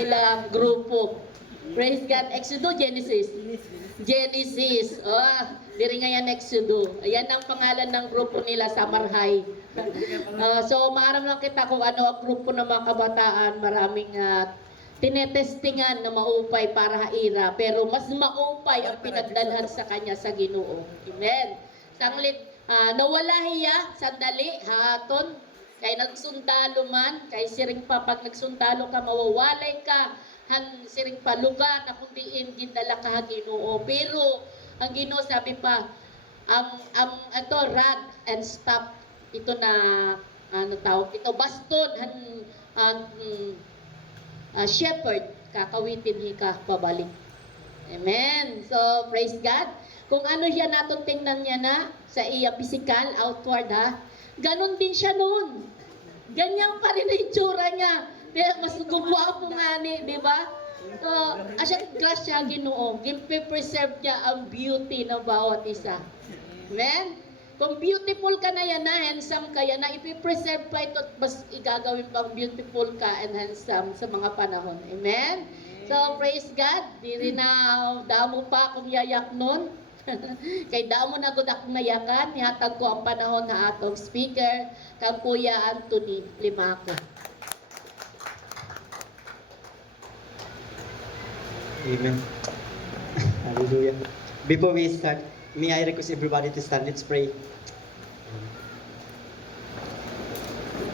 Ilang grupo. Praise God. Exodo, Genesis. Genesis. Oh, diri nga yan Exodo. Ayan ang pangalan ng grupo nila sa Marhay. So, maaram lang kita kung ano ang grupo ng mga kabataan. Maraming tinetestingan na maupay para haira. Pero mas maupay ang pinagdalhan sa kanya sa Ginoo. Amen. Sanglit, nawala hiya, sandali, haton. Kay nagsundalo man, kay siring pa pag nagsundalo ka, mawawalay ka, siring pa lugar na kundiin gindala ka Ginoo. Pero ang Ginoo sabi pa, ito rod and staff, ito na ano tawag ito, baston shepherd, kakawitin ka pabalik. Amen. So praise God. Kung ano yan natin tingnan niya na sa iya physical outward ganon din siya noon. Ganyan pa rin ang itsura niya. Pero mas gumwapo nga ni, di ba? So, asya grasya Ginoo. Gimpe-preserve niya ang beauty ng bawat isa. Amen? Kung beautiful ka na yan na, handsome ka yan na, ipipreserve pa ito at mas igagawin pang beautiful ka and handsome sa mga panahon. Amen? So, praise God. Diri na damo pa kung yayak nun. Kay damo na gud akong nayakan, nihatag ko ang panahon na atong speaker, kang Kuya Anthony Limaco. Amen. Hallelujah. Before we start, may I request everybody to stand? Let's pray.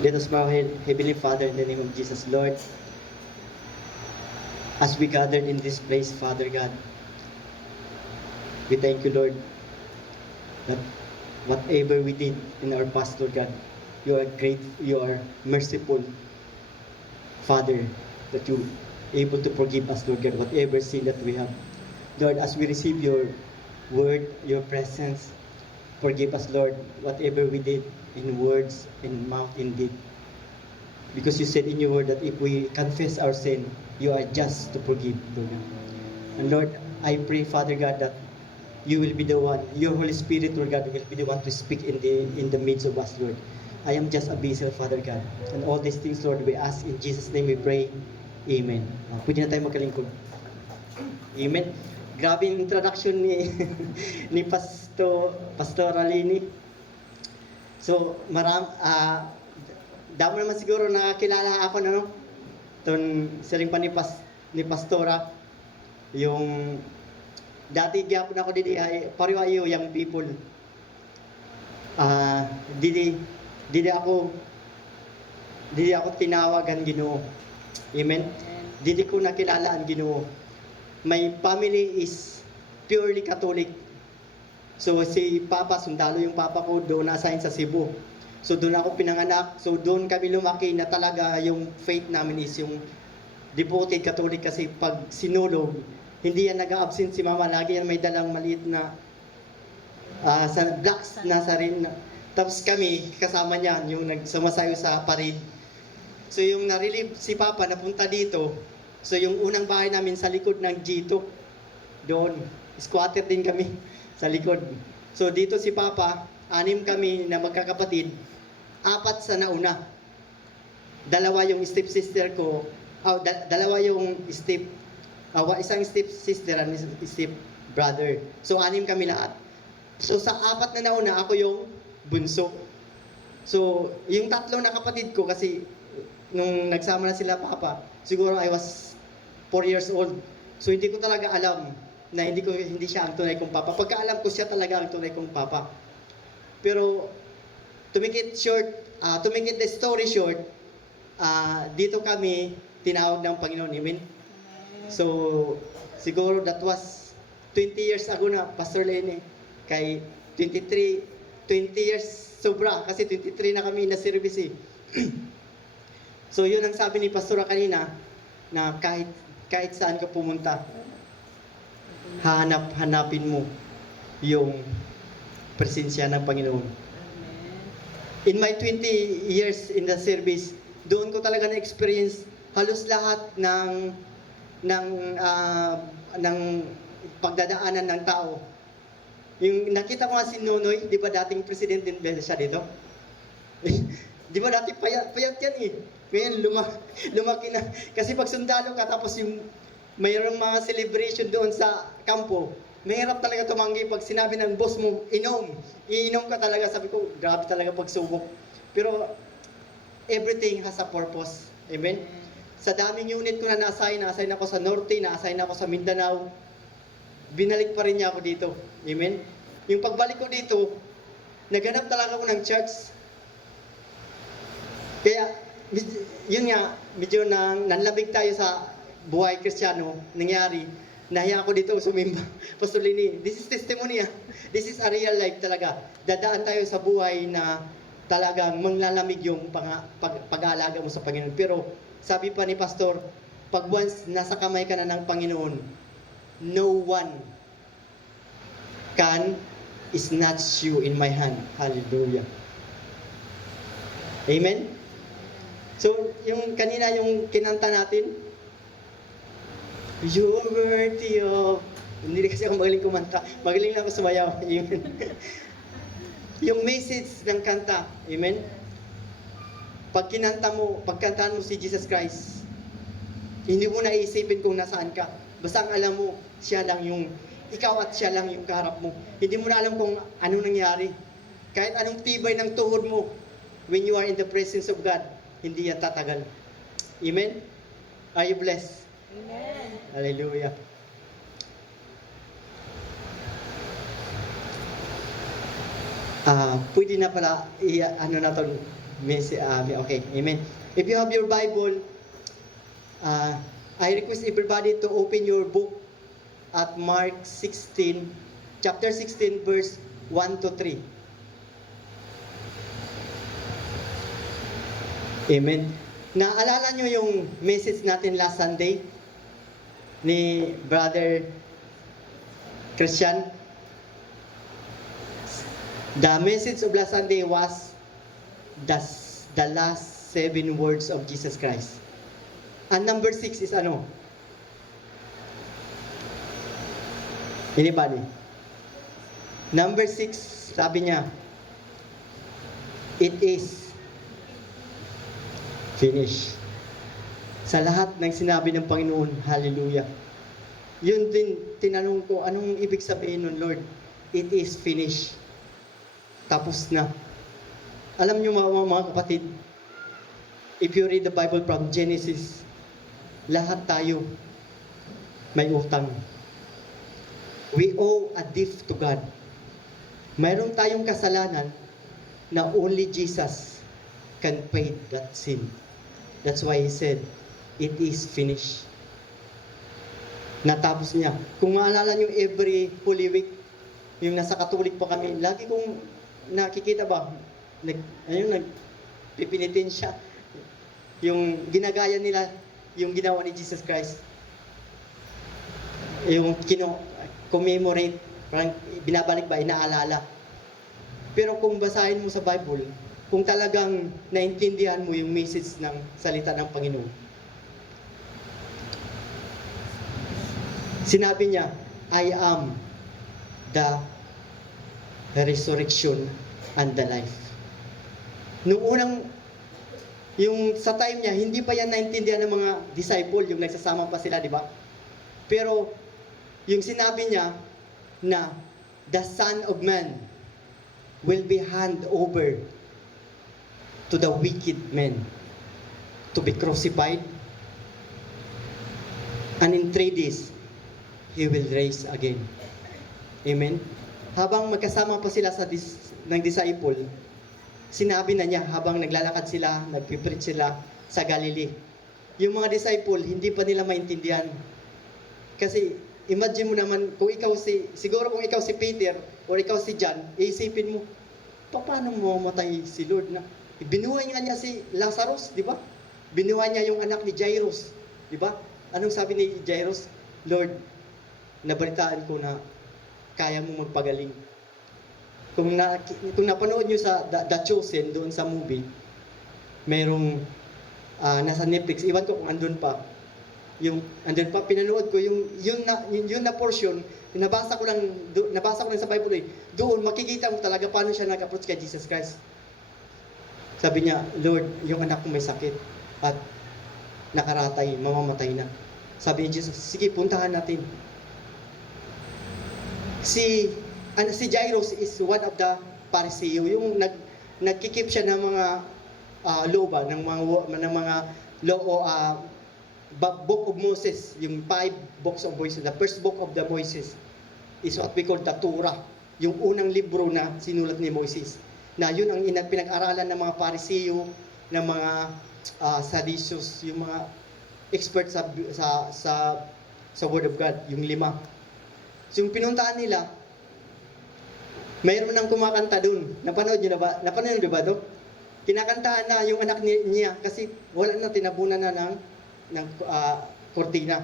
Let us bow our head. Heavenly Father, in the name of Jesus, Lord, as we gathered in this place, Father God, we thank you, Lord, that whatever we did in our past, Lord God, you are great, you are merciful, Father, that you able to forgive us, Lord God, whatever sin that we have. Lord, as we receive your word, your presence, forgive us, Lord, whatever we did in words, in mouth, in deed. Because you said in your word that if we confess our sin, you are just to forgive, Lord God. And Lord, I pray, Father God, that you will be the one, your Holy Spirit, Lord God, will be the one to speak in the midst of us, Lord. I am just a vessel, Father God. And all these things, Lord, we ask in Jesus' name we pray. Amen. Pwede na tayo magkalingkod. Amen. Grabe yung introduction ni ni Pastor Alini. So, damo naman siguro nakakilala ako na, no? Itong siring pa ni Pastora, yung dati gyapon ako didi ay pariwayo young people. Didi ako tinawagan Ginoo. Amen. Didi ko nakilala ang Ginoo. My family is purely Catholic. So si Papa, sundalo yung Papa ko, doon na-assign sa Cebu. So doon ako pinanganak. So doon kami lumaki na talaga yung faith namin is yung devoted Catholic kasi pag sinulog, hindi yan nag-absent si Mama. Lagi yan may dalang maliit na sa blocks na sa rin. Tapos kami, kasama niya, yung nagsumasayo sa parade. So yung na-relieve si Papa, napunta dito. So yung unang bahay namin sa likod ng G2. Doon. Squatter din kami sa likod. So dito si Papa, 6 kami na magkakapatid. 4 sa nauna. 2 yung stepsister ko. Dalawa yung isang step sister and step brother. So 6 kami lahat. So sa 4 na nauna, ako yung bunso. So yung 3 na kapatid ko, kasi nung nagsama na sila Papa, siguro I was 4 years old. So hindi ko talaga alam na hindi siya ang tunay kong Papa. Pagkaalam ko, siya talaga ang tunay kong Papa. Pero to make it the story short, dito kami tinawag ng Panginoon. Amen. So, siguro that was 20 years ago na, Pastor Lene. Kay 20 years sobra, kasi 23 na kami na service eh. So, yun ang sabi ni Pastora kanina, na kahit saan ka pumunta, hanapin mo yung presensya ng Panginoon. In my 20 years in the service, doon ko talaga na-experience halos lahat ng pagdadaanan ng tao. Yung nakita ko nga si Nonoy, di ba dating president din siya dito? Di ba dati payat yan eh. Ngayon, lumaki na. Kasi pag sundalo ka, tapos yung mayroong mga celebration doon sa kampo, mahirap talaga tumanggi pag sinabi ng boss mo, inom. Iinom ka talaga. Sabi ko, grabe talaga pagsubok. Pero, everything has a purpose. Amen? Sa daming unit ko na na-assign ako sa Norte, na-assign ako sa Mindanao, binalik pa rin niya ako dito. Amen? Yung pagbalik ko dito, naghanap talaga ako ng church. Kaya, yun nga, medyo nanlamig tayo sa buhay Kristiyano, nangyari, nahiya ako dito sumimba. Pastor Lini, this is testimony. This is a real life talaga. Dadaan tayo sa buhay na talagang manglalamig yung pag-aalaga mo sa Panginoon. Pero, sabi pa ni Pastor, pag once nasa kamay ka na ng Panginoon, no one can snatch you in my hand. Hallelujah. Amen? So, yung kanina yung kinanta natin, you're worthy of... Hindi kasi ako magaling kumanta. Magaling lang ako sumayaw. Amen. Yung message ng kanta. Amen? Pag pagkantahan mo si Jesus Christ, hindi mo na iisipin kung nasaan ka. Basta ang alam mo, siya lang yung, ikaw at siya lang yung kaharap mo. Hindi mo na alam kung anong nangyari. Kahit anong tibay ng tuhod mo, when you are in the presence of God, hindi yan tatagal. Amen? Are you blessed? Amen. Hallelujah. Pwede na pala, ano na to, okay, amen. If you have your Bible, I request everybody to open your book at Mark 16, chapter 16, verse 1 to 3. Amen. Naalala nyo yung message natin last Sunday ni Brother Christian? The message of last Sunday was the last 7 words of Jesus Christ. And number 6 is ano? Anybody? Number 6, sabi niya, it is finished. Sa lahat ng sinabi ng Panginoon, hallelujah. Yun din, tinanong ko, anong ibig sabihin nun, Lord? It is finished. Tapos na. Alam niyo mga kapatid, if you read the Bible from Genesis, lahat tayo may utang. We owe a debt to God. Mayroon tayong kasalanan na only Jesus can pay that sin. That's why He said, it is finished. Natapos niya. Kung maalala niyo every Holy Week, yung nasa Katolik pa kami, lagi kong nakikita ba, nagpipinitin siya. Yung ginagaya nila, yung ginawa ni Jesus Christ. Yung commemorate, parang binabalik ba, inaalala. Pero kung basahin mo sa Bible, kung talagang naintindihan mo yung message ng salita ng Panginoon, sinabi niya, I am the resurrection and the life. Nung unang, yung sa time niya, hindi pa yan naintindihan ng mga disciple, yung nagsasama pa sila, di ba? Pero, yung sinabi niya na the Son of Man will be hand over to the wicked men to be crucified, and in 3 days, He will rise again. Amen? Habang magkasama pa sila ng disciple, sinabi na niya habang naglalakad sila, nagpipreach sila sa Galilee. Yung mga disciple, hindi pa nila maintindihan. Kasi, imagine mo naman, siguro kung ikaw si Peter, or ikaw si John, iisipin mo, paano mamatay si Lord na? Binuhay nga niya si Lazarus, di ba? Binuhay niya yung anak ni Jairus, di ba? Anong sabi ni Jairus? Lord, nabalitaan ko na kaya mo magpagaling. Kung napanood nyo sa The Chosen, doon sa movie, merong nasa Netflix, iwan ko kung andun pa. Andun pa, pinanood ko, yun na portion, nabasa ko lang sa Bible, doon makikita mo talaga paano siya nag-approach kay Jesus Christ. Sabi niya, Lord, yung anak ko may sakit. at nakaratay, mamamatay na. Sabi ni Jesus, sige, puntahan natin. Si Jairus is one of the Pariseo, yung nagkikip siya ng mga law ba, ng mga law o book of Moses, yung 5 books of Moses. The first book of the Moses is what we call the Torah, yung unang libro na sinulat ni Moses. Na yun ang pinag-aralan ng mga Pariseo, ng mga Sadducees, yung mga expert sa Word of God, yung 5. So yung pinuntahan nila, mayroon nang kumakanta dun. Napanood nyo na ba? Napanood nyo ba ito? Kinakantahan na yung anak niya kasi wala na, tinabunan na ng kortina.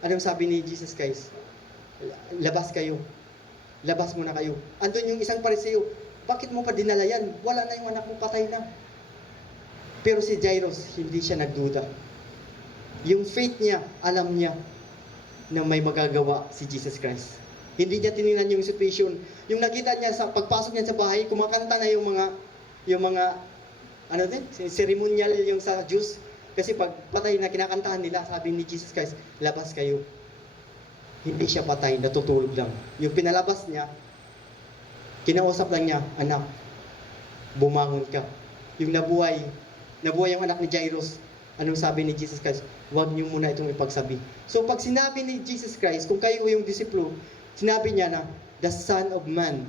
Anong sabi ni Jesus Christ? Labas kayo. Labas muna kayo. Andun yung isang Pariseo, bakit mo pa dinala yan? Wala na yung anak mo, patay na. Pero si Jairus, hindi siya nagduda. Yung faith niya, alam niya na may magagawa si Jesus Christ. Hindi niya tiningnan yung situation. Yung nakita niya sa pagpasok niya sa bahay, kumakanta na yung mga ceremonial yung sa Jews. Kasi pag patay na kinakantahan nila, sabi ni Jesus Christ, labas kayo. Hindi siya patay, natutulog lang. Yung pinalabas niya, kinausap lang niya, anak, bumangon ka. Yung nabuhay yung anak ni Jairus. Anong sabi ni Jesus Christ? Huwag niyo muna itong ipagsabi. So pag sinabi ni Jesus Christ, kung kayo yung disipulo, sinabi niya na, the Son of Man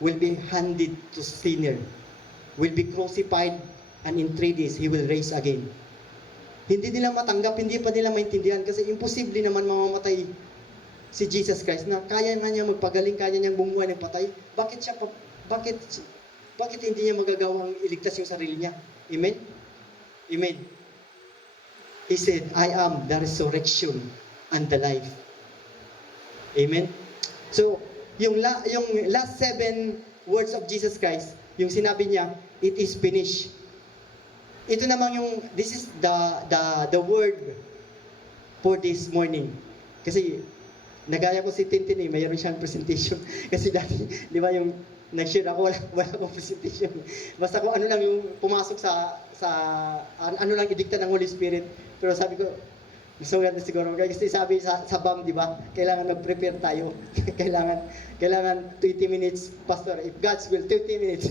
will be handed to sinner, will be crucified, and in 3 days, He will rise again. Hindi nila matanggap, hindi pa nila maintindihan, kasi imposible naman mamamatay si Jesus Christ na kaya na niya magpagaling, kaya niyang bumuhay ng patay. Bakit hindi niya magagawang iligtas yung sarili niya? Amen? Amen. He said, I am the resurrection and the life. Amen? So, yung last 7 words of Jesus Christ, yung sinabi niya, it is finished. Ito naman this is the word for this morning. Kasi, nagaya ko si Tintin mayroon siyang presentation. Kasi dati, di ba yung nag-share ako, wala akong presentation. Basta kung ano lang yung pumasok ano lang idikta ng Holy Spirit. Pero sabi ko, gusto ko natin siguro. Kasi sabi sa BAM, di ba, kailangan mag-prepare tayo. kailangan 20 minutes, Pastor. If God's will, 30 minutes.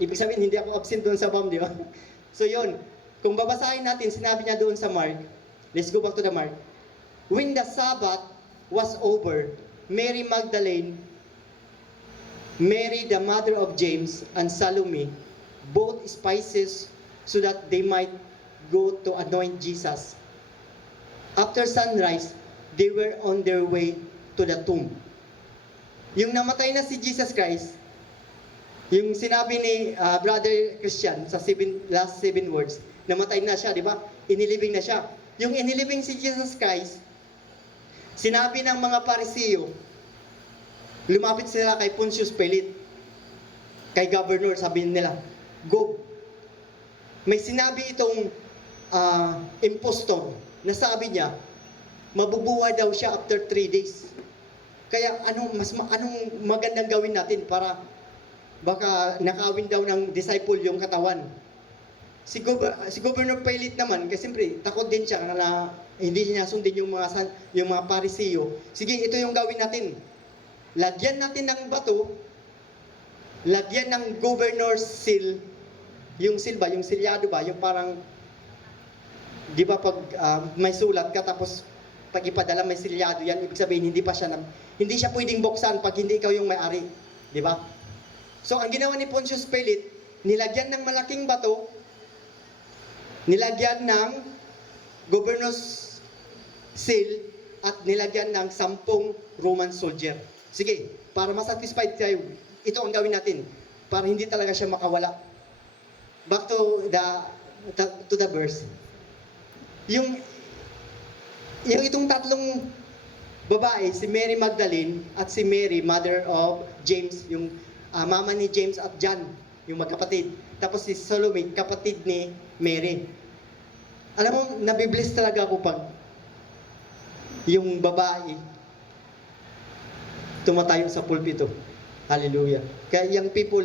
Ibig sabihin, hindi ako absent doon sa BAM, di ba? So yun, kung babasahin natin, sinabi niya doon sa Mark, let's go back to the Mark. When the Sabbath was over, Mary Magdalene, Mary, the mother of James, and Salome, bought spices so that they might go to anoint Jesus. After sunrise, they were on their way to the tomb. Yung namatay na si Jesus Christ, yung sinabi ni Brother Christian sa last 7 words, namatay na siya, di ba? Inilibing na siya. Yung inilibing si Jesus Christ, sinabi ng mga Pariseo, lumapit sila kay Pontius Pilate, kay governor, sabi nila, go. May sinabi itong impostor na sabi niya, mabubuhay daw siya after 3 days. Kaya anong magandang gawin natin para baka nakawin daw ng disciple yung katawan. Si Governor Pilate naman, kasi siyempre takot din siya na hindi niya sundin yung mga Pariseo. Sige, ito yung gawin natin. Lagyan natin ng bato, lagyan ng governor's seal, yung seal ba, yung silyado ba, yung parang, di ba pag may sulat ka tapos pag ipadala may silyado yan, ibig sabihin hindi siya pwedeng buksan pag hindi ikaw yung may-ari, di ba? So ang ginawa ni Pontius Pilate, nilagyan ng malaking bato, nilagyan ng governor's seal at nilagyan ng 10 Roman soldier. Sige, para masatisfied kayo, ito ang gawin natin para hindi talaga siya makawala. Back to the verse. Yung itong tatlong babae, si Mary Magdalene at si Mary, mother of James, yung mama ni James at John, yung magkapatid. Tapos si Salome, kapatid ni Mary. Alam mo, nabibless talaga ako pag yung babae tumatayo sa pulpito. Hallelujah. Kaya young people,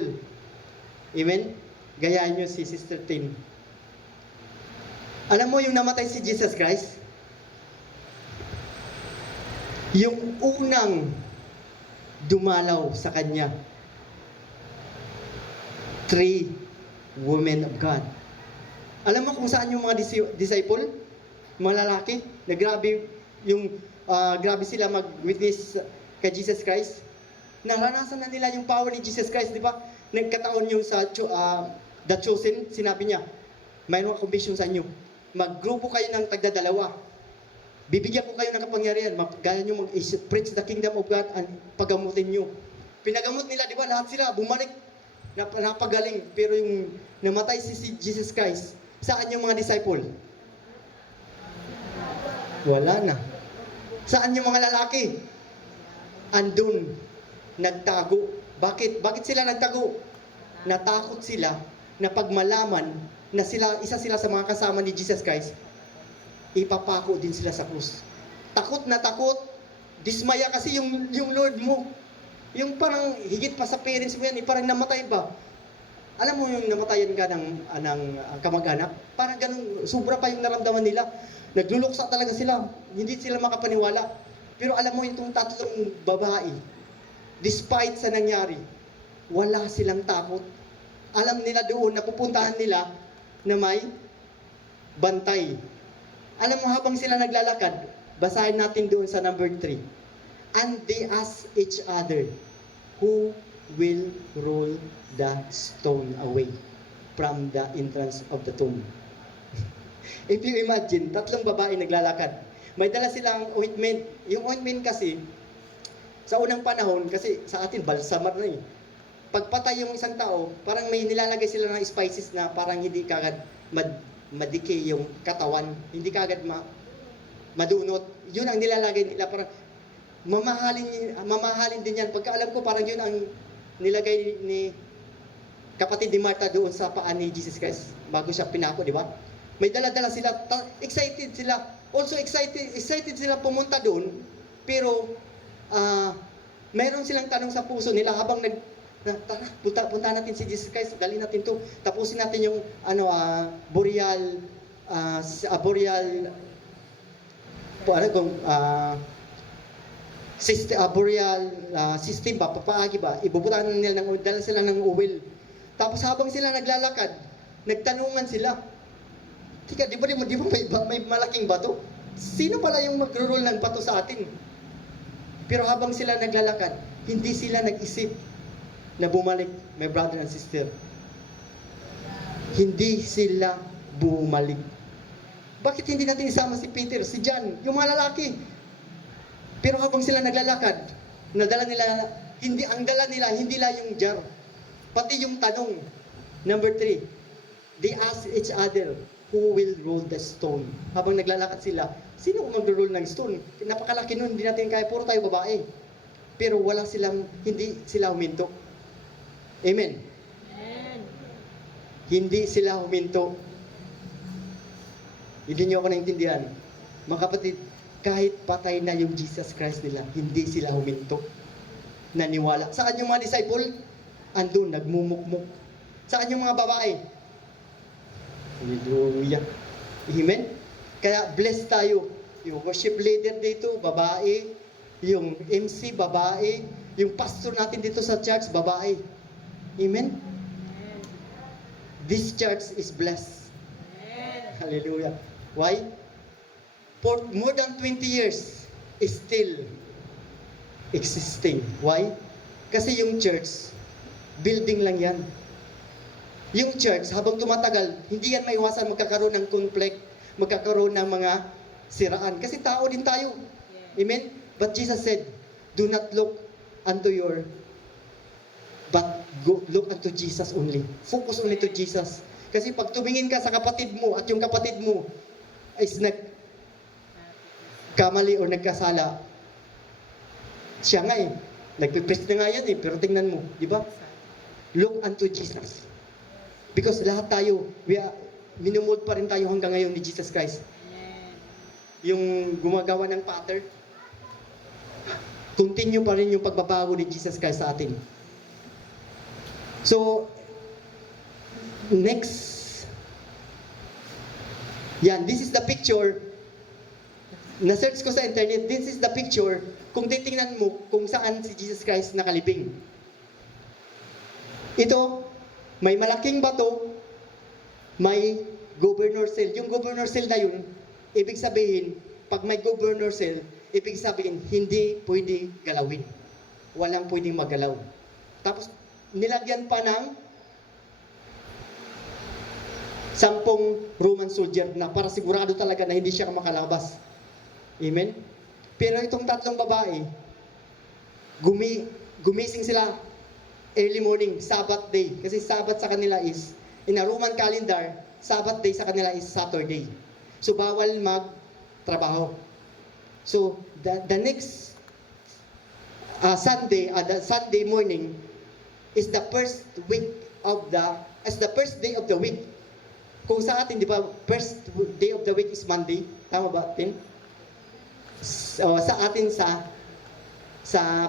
amen? Gayahin nyo si Sister Tin. Alam mo yung namatay si Jesus Christ? Yung unang dumalaw sa kanya. 3 women of God. Alam mo kung saan yung mga disciple? Mga lalaki? Na grabe grabe sila mag-witness kay Jesus Christ. Naranasan na nila yung power ni Jesus Christ, di ba? Nagkataon yung sa The Chosen, sinabi niya, mayroon akong vision sa inyo. Maggrupo kayo ng tagdadalawa. Bibigyan ko kayo ng kapangyarihan. Gaya nyo mag-preach the kingdom of God and pagamutin nyo. Pinagamot nila, di ba? Lahat sila bumalik. Napagaling. Pero yung namatay si Jesus Christ, saan yung mga disciple? Wala na. Saan yung mga lalaki? Andun. Nagtago. Bakit? Bakit sila nagtago? Natakot sila na pag malaman na isa sila sa mga kasama ni Jesus Christ, ipapako din sila sa krus. Takot na takot. Dismaya kasi yung Lord mo. Yung parang higit pa sa parents mo yan, parang namatay ba? Alam mo yung namatayan ka ng kamag-anak? Parang ganun, sobra pa yung naramdaman nila. Nagluluksa talaga sila. Hindi sila makapaniwala. Pero alam mo itong tatlong babae, despite sa nangyari, wala silang takot. Alam nila doon, napupuntahan nila na may bantay. Alam mo, habang sila naglalakad, basahin natin doon sa number 3. And they ask each other, who will roll the stone away from the entrance of the tomb? If you imagine, tatlong babae naglalakad. May dala silang ointment. Yung ointment kasi, sa unang panahon, kasi sa atin, balsamar na eh. Pagpatay yung isang tao, parang may nilalagay sila ng spices na parang hindi kagad madikay yung katawan. Hindi kagad madunot. Yun ang nilalagay nila. Parang mamahalin din yan. Pagkaalam ko, parang yun ang nilagay ni kapatid ni Martha doon sa paan ni Jesus Christ bago siya pinako, di ba? May dala-dala sila. Excited sila. Also excited sila pumunta doon. Pero, mayroon silang tanong sa puso nila habang tara, punta natin si Jesus Christ, dali natin to. Tapusin natin yung boreal system ba, papaagi ba, ibubutahan nila dala sila ng oil. Tapos habang sila naglalakad, nagtanungan sila, tika, di ba may malaking bato? Sino pala yung magro-roll ng bato sa atin? Pero habang sila naglalakad, hindi sila nag-isip na bumalik, my brother and sister. Hindi sila bumalik. Bakit hindi natin isama si Peter, si John, yung mga lalaki? Pero habang sila naglalakad, ang dala nila, hindi lang yung jar. Pati yung tanong. Number 3, they ask each other, who will roll the stone? Habang naglalakad sila, sino mag-roll ng stone? Napakalaki nun, hindi natin kaya, puro tayo babae. Pero hindi sila huminto. Amen. Amen. Hindi sila huminto. Hindi niyo ako naintindihan. Mga kapatid, kahit patay na yung Jesus Christ nila, hindi sila huminto. Naniwala. Saan yung mga disciple? Andun, nagmumukmuk. Saan yung mga babae? Hallelujah. Amen? Kaya blessed tayo. Yung worship leader dito, babae. Yung MC, babae. Yung pastor natin dito sa church, babae. Amen? This church is blessed. Hallelujah. Why? For more than 20 years, is still existing. Why? Kasi yung church, building lang yan. Yung church, habang tumatagal, hindi yan maiwasan magkakaroon ng conflict, magkakaroon ng mga siraan. Kasi tao din tayo. Amen? But Jesus said, do not look unto but look unto Jesus only. Focus only to Jesus. Kasi pag tumingin ka sa kapatid mo at yung kapatid mo is nagkamali o nagkasala, siya nga nagpipress na nga yan pero tingnan mo, di ba? Look unto Jesus. Because lahat tayo, minumod pa rin tayo hanggang ngayon ni Jesus Christ. Yung gumagawa ng pattern, continue pa rin yung pagbabago ni Jesus Christ sa atin. So, next, Yan, this is the picture. Na-search ko sa internet, this is the picture kung titingnan mo kung saan si Jesus Christ nakalibing. Ito, may malaking bato, may governor cell. Yung governor cell na yun, ibig sabihin, pag may governor cell, ibig sabihin, hindi pwede galawin. Walang pwedeng magalaw. Tapos, nilagyan pa ng 10 Roman soldier na para sigurado talaga na hindi siya makalabas. Amen? Pero itong 3 babae, gumising sila early morning, Sabbath day. Kasi Sabbath sa kanila is, in a Roman calendar, Sabbath day sa kanila is Saturday. So, bawal magtrabaho. So, the next Sunday, the Sunday morning, is the first day of the week. Kung sa atin, di ba, first day of the week is Monday. Tama ba, Tin? So, sa atin sa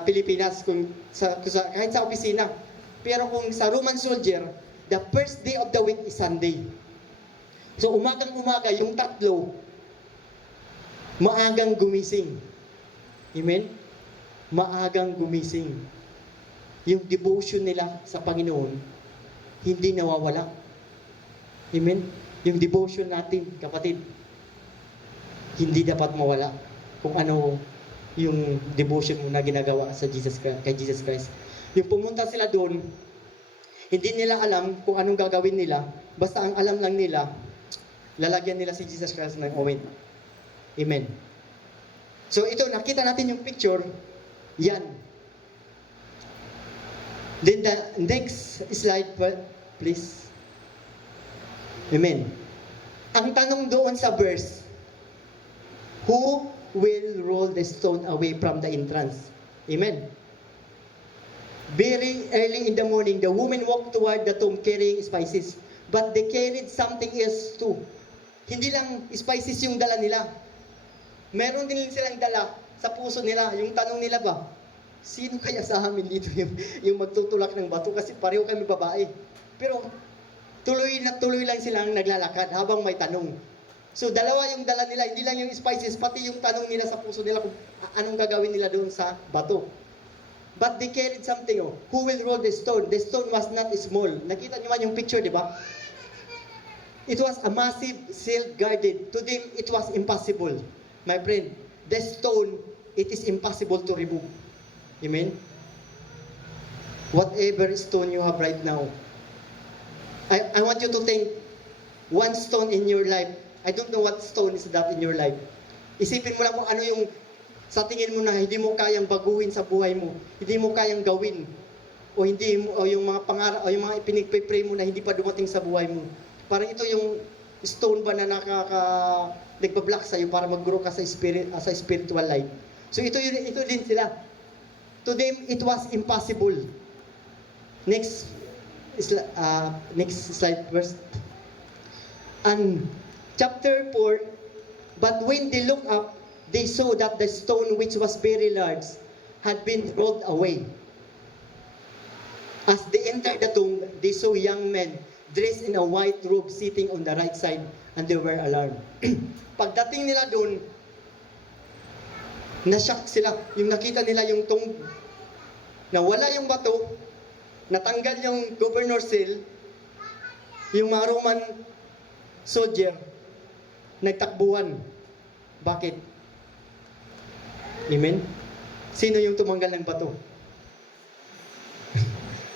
Pilipinas, kahit sa opisina. Pero kung sa Roman soldier, the first day of the week is Sunday. So, umagang-umaga, yung 3, maagang gumising. Amen? Maagang gumising. Yung devotion nila sa Panginoon, hindi nawawala. Amen? Yung devotion natin, kapatid, hindi dapat mawala kung ano yung devotion mo na ginagawa sa kay Jesus Christ. Yung pumunta sila doon, hindi nila alam kung anong gagawin nila, basta ang alam lang nila, lalagyan nila si Jesus Christ ng oil. Amen. So ito, nakita natin yung picture, yan. Then the next slide, please. Amen. Ang tanong doon sa verse, who will roll the stone away from the entrance? Amen. Very early in the morning, the women walked toward the tomb carrying spices. But they carried something else too. Hindi lang spices yung dala nila. Meron din silang dala sa puso nila. Yung tanong nila ba, sino kaya sa amin dito yung magtutulak ng bato? Kasi pareho kami babae. Pero tuloy lang silang naglalakad habang may tanong. So, dalawa yung dala nila, hindi lang yung spices, pati yung tanong nila sa puso nila kung anong gagawin nila doon sa bato. But they carried something, who will roll the stone? The stone was not small. Nakita niyo man yung picture, di ba? It was a massive, sealed, guarded. To them, it was impossible. My friend, the stone, it is impossible to remove. Amen? Whatever stone you have right now, I want you to think, one stone in your life, I don't know what stone is that in your life. Isipin mo lang kung ano yung sa tingin mo na hindi mo kayang baguhin sa buhay mo, hindi mo kayang gawin, o yung mga pangarap, o yung mga pinagpipray mo na hindi pa dumating sa buhay mo. Parang ito yung stone ba na nagpa-block sa'yo para mag-grow ka sa spiritual life. So ito din sila. To them, it was impossible. Next slide first. And chapter 4, but when they looked up, they saw that the stone which was very large had been rolled away. As they entered the tomb, they saw young men dressed in a white robe sitting on the right side, and they were alarmed. Pagdating nila doon, na-shock sila. Yung nakita nila yung tomb, nawala yung bato, natanggal yung governor seal, yung mga Roman soldier, nagtakbuhan. Bakit? Amen? Sino yung tumanggal ng bato?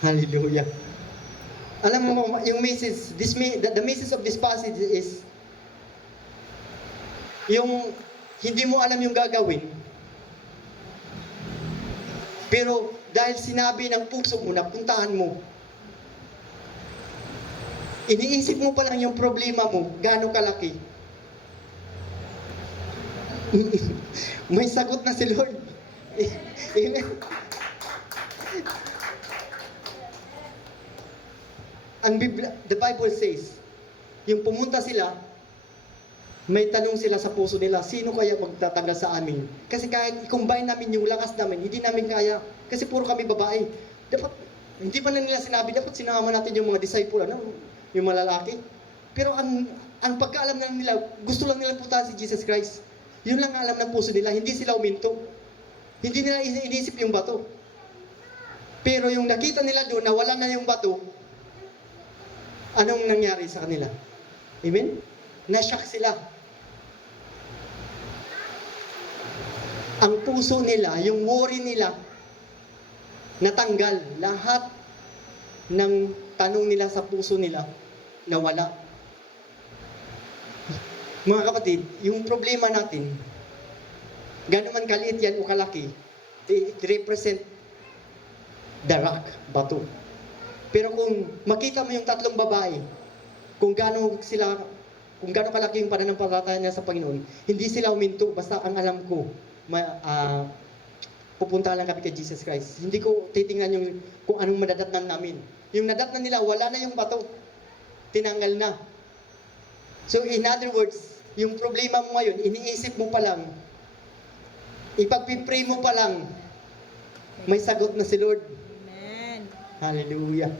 Hallelujah. Alam mo, yung message, the message of this passage is, yung hindi mo alam yung gagawin, pero dahil sinabi ng puso mo na puntahan mo, iniisip mo pa lang yung problema mo, gaano kalaki. May sagot na si Lord. Amen. The Bible says, yung pumunta sila, may tanong sila sa puso nila, sino kaya magtatanggal sa amin? Kasi kahit i-combine namin yung lakas namin, hindi namin kaya. Kasi puro kami babae. Dapat, hindi pa na nila sinabi, dapat sinama natin yung mga disciple, yung malalaki. Pero ang pagkaalam lang nila, gusto lang nilang puntahan si Jesus Christ. Yun lang ang alam ng puso nila, hindi sila uminto. Hindi nila iniisip yung bato. Pero yung nakita nila doon na wala na yung bato, anong nangyari sa kanila? Amen? Na-shock sila. Ang puso nila, yung worry nila, natanggal. Lahat ng tanong nila sa puso nila, nawala. Mga kapatid, yung problema natin, gano'n man kaliit yan o kalaki, it represent the rock, bato. Pero kung makita mo yung tatlong babae, kung gaano kalaki yung pananampalataya nila sa Panginoon, hindi sila uminto, basta ang alam ko, pupunta lang kami kay Jesus Christ. Hindi ko titingnan yung kung anong madadatnan namin. Yung nadatnan nila, wala na yung bato. Tinanggal na. So in other words, yung problema mo ngayon, iniisip mo pa lang, ipagpipray mo pa lang, may sagot na si Lord. Amen. Hallelujah.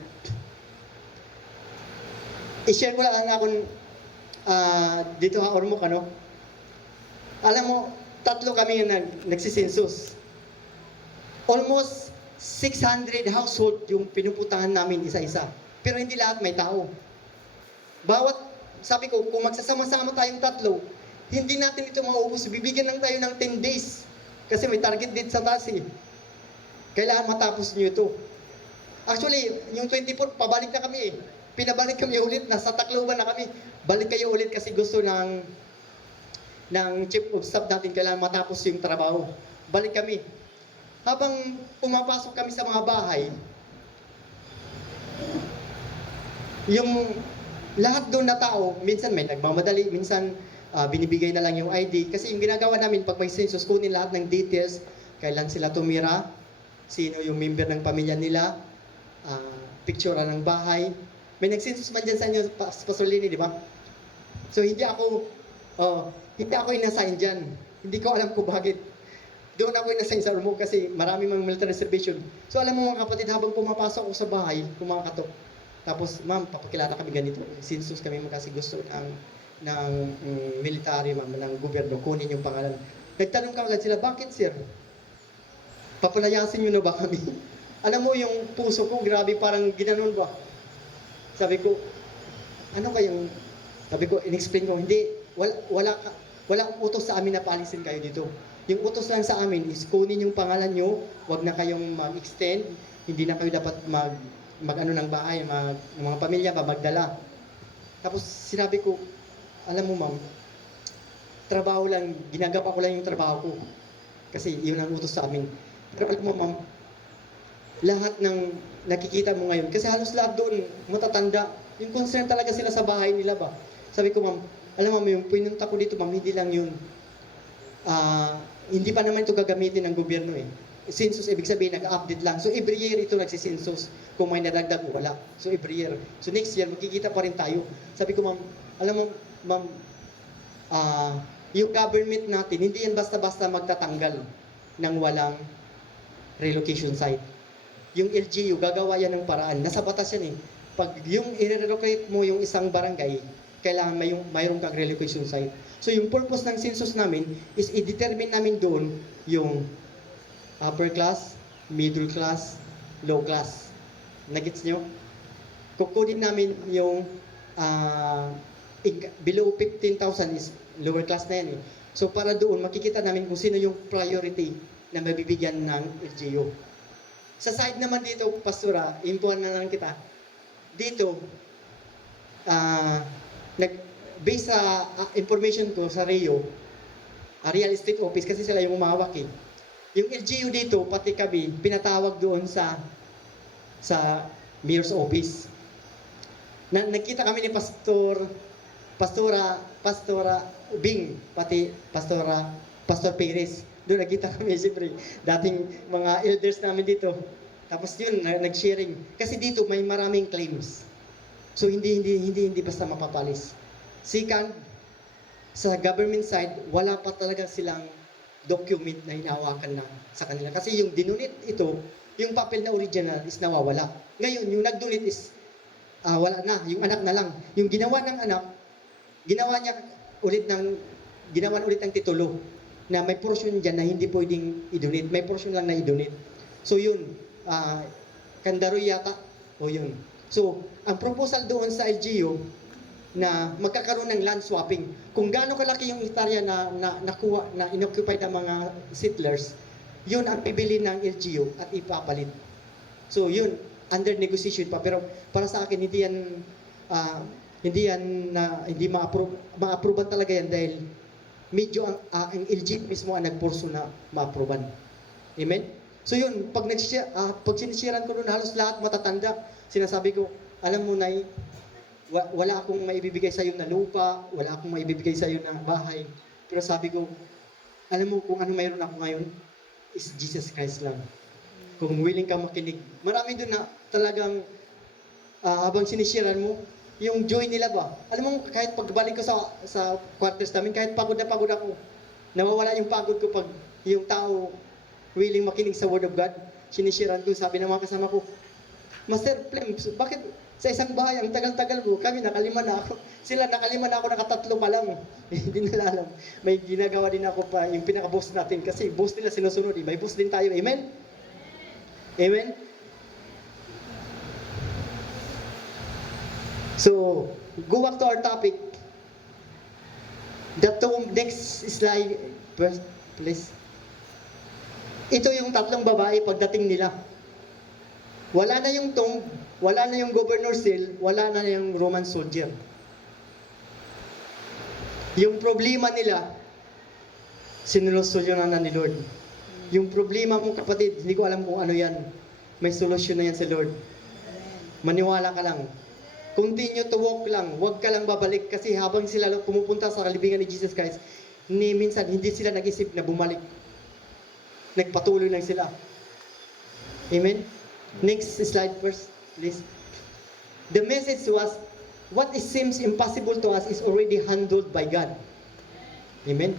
I-share ko lang akong dito ha, Ormoc, ano? Alam mo, 3 kami nagsisensus. Almost 600 household yung pinupuntahan namin isa-isa. Pero hindi lahat may tao. Sabi ko, kung magsasama-sama tayong 3, hindi natin ito maubos. Bibigyan lang tayo ng 10 days. Kasi may target date sa taas eh. Kailangan matapos nyo ito. Actually, yung 24, pabalik na kami eh. Pinabalik kami ulit, nasa Tacloban na kami. Balik kayo ulit kasi gusto ng chief of staff natin, kailangan matapos yung trabaho. Balik kami. Habang pumapasok kami sa mga bahay, yung lahat doon na tao, minsan may nagmamadali, minsan binibigay na lang yung ID. Kasi yung ginagawa namin, pag may census, kunin lahat ng details, kailan sila tumira, sino yung member ng pamilya nila, picture ng bahay. May nag-census man dyan sa inyo, Pastor Lenny, di ba? So hindi ako inassign dyan. Hindi ko alam kung bakit. Doon ako inassign sa Ormoc kasi marami mga military reservation. So alam mo mga kapatid, habang pumapasok ako sa bahay, kumakatok. Tapos, ma'am, papakilala kami ganito. Census kami kasi gusto ng military, ma'am, ng gobyerno. Kunin yung pangalan. Nagtanong ka agad sila, bakit sir? Papalayasin nyo na ba kami? Alam mo yung puso ko, grabe, parang ginanon ba? Sabi ko, sabi ko, in-explain ko, hindi, wala akong utos sa amin na palisin kayo dito. Yung utos lang sa amin is kunin yung pangalan nyo, wag na kayong mag-extend, hindi na kayo dapat mag-ano ng bahay, mga pamilya ba, magdala. Tapos sinabi ko, alam mo ma'am, trabaho lang, ginagawa ko lang yung trabaho ko. Kasi yun ang utos sa amin. Pero alam mo ma'am, lahat ng nakikita mo ngayon, kasi halos lahat doon, matatanda, yung concern talaga sila sa bahay nila ba. Sabi ko ma'am, alam mo yung pinunta ko dito ma'am, hindi lang yun, hindi pa naman ito gagamitin ng gobyerno eh. Census, ibig sabihin, nag-update lang. So, every year ito nagsisensus. Kung may nadagdag o wala. So, every year. So, next year, magkikita pa rin tayo. Sabi ko, ma'am, alam mo, ma'am, yung government natin, hindi yan basta-basta magtatanggal ng walang relocation site. Yung LGU, gagawa yan ng paraan. Nasa batas yan eh. Pag yung i-relocate mo yung isang barangay, kailangan mayroong kang relocation site. So, yung purpose ng census namin is i-determine namin doon yung upper class, middle class, low class. Nagets nyo? Kukunin namin yung below 15,000 is lower class na yan eh. So para doon, makikita namin kung sino yung priority na mabibigyan ng LGU. Sa side naman dito, Pastora, impuan na lang kita. Dito, based sa information ko sa Rio, Real Estate Office, kasi sila yung umawak eh. Yung LGU dito, pati kami, pinatawag doon sa Mayor's Office. Nakita kami ni Pastora Bing, pati Pastor Perez. Doon nakita kami, siyempre, dating mga elders namin dito. Tapos yun, nag-sharing. Kasi dito may maraming claims. So hindi basta mapapalis. Second, sa government side, wala pa talaga silang document na hinahawakan na sa kanila. Kasi yung dinunit ito, yung papel na original is nawawala. Ngayon, yung nagdunit is wala na, yung anak na lang. Yung ginawa ng anak, ginawa niya ginawan ulit ng titulo na may portion diyan na hindi pwedeng i-donate. May portion lang na i-donate. So yun, Kandaroy yata, o yun. So, ang proposal doon sa LGU na magkakaroon ng land swapping. Kung gaano kalaki yung hektarya na nakuha, na inoccupied ng mga settlers, yun ang bibili ng LGU at ipapalit. So yun, under negotiation pa. Pero para sa akin, hindi ma-approvean talaga yan dahil medyo ang LG mismo ang nagporso na ma-approvean. Amen? So yun, pag sinisiran ko doon, halos lahat matatanda. Sinasabi ko, alam mo, Nay, wala akong maibibigay sa iyo na lupa, wala akong maibibigay sa iyo na bahay. Pero sabi ko, alam mo kung ano mayroon ako ngayon, is Jesus Christ lang. Kung willing ka makinig. Marami doon na talagang habang sinisiran mo, yung joy nila ba? Alam mo, kahit pagbalik ko sa quarters namin, kahit pagod na pagod ako, nawawala yung pagod ko pag yung tao willing makinig sa Word of God. Sinisiran ko, sabi ng mga kasama ko, Master Flem, bakit sa isang bahay, ang tagal-tagal ko, kami nakalima na ako. Sila nakalima na ako, nakatatlo pa lang. Hindi nila alam. May ginagawa din ako pa, yung pinaka-boss natin. Kasi boss nila sinusunod, may boss din tayo. Amen? Amen? So, go back to our topic. The next slide, please. Ito yung tatlong babae pagdating nila. Wala na yung tomb, wala na yung governor seal, wala na yung Roman soldier. Yung problema nila, sinulusyonan na ni Lord. Yung problema mo, kapatid, hindi ko alam kung ano yan. May solusyon na yan si Lord. Maniwala ka lang. Continue to walk lang. Huwag ka lang babalik kasi habang sila pumupunta sa kalibingan ni Jesus Christ, minsan hindi sila nag-isip na bumalik. Nagpatuloy lang sila. Amen? Next slide first, please. The message was, what seems impossible to us is already handled by God. Amen?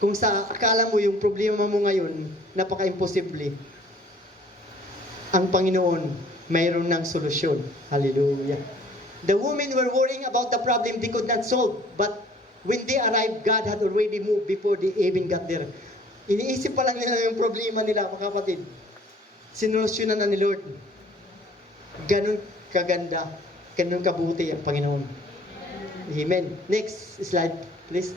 Kung sa akala mo yung problema mo ngayon, napaka-imposible, ang Panginoon, mayroon ng solusyon. Hallelujah. The women were worrying about the problem they could not solve, but when they arrived, God had already moved before they even got there. Iniisip pa lang nila yung problema nila, mga kapatid. Sinolusyonan na ni Lord. Ganun kaganda, ganun kabuti ang Panginoon. Amen. Next slide, please.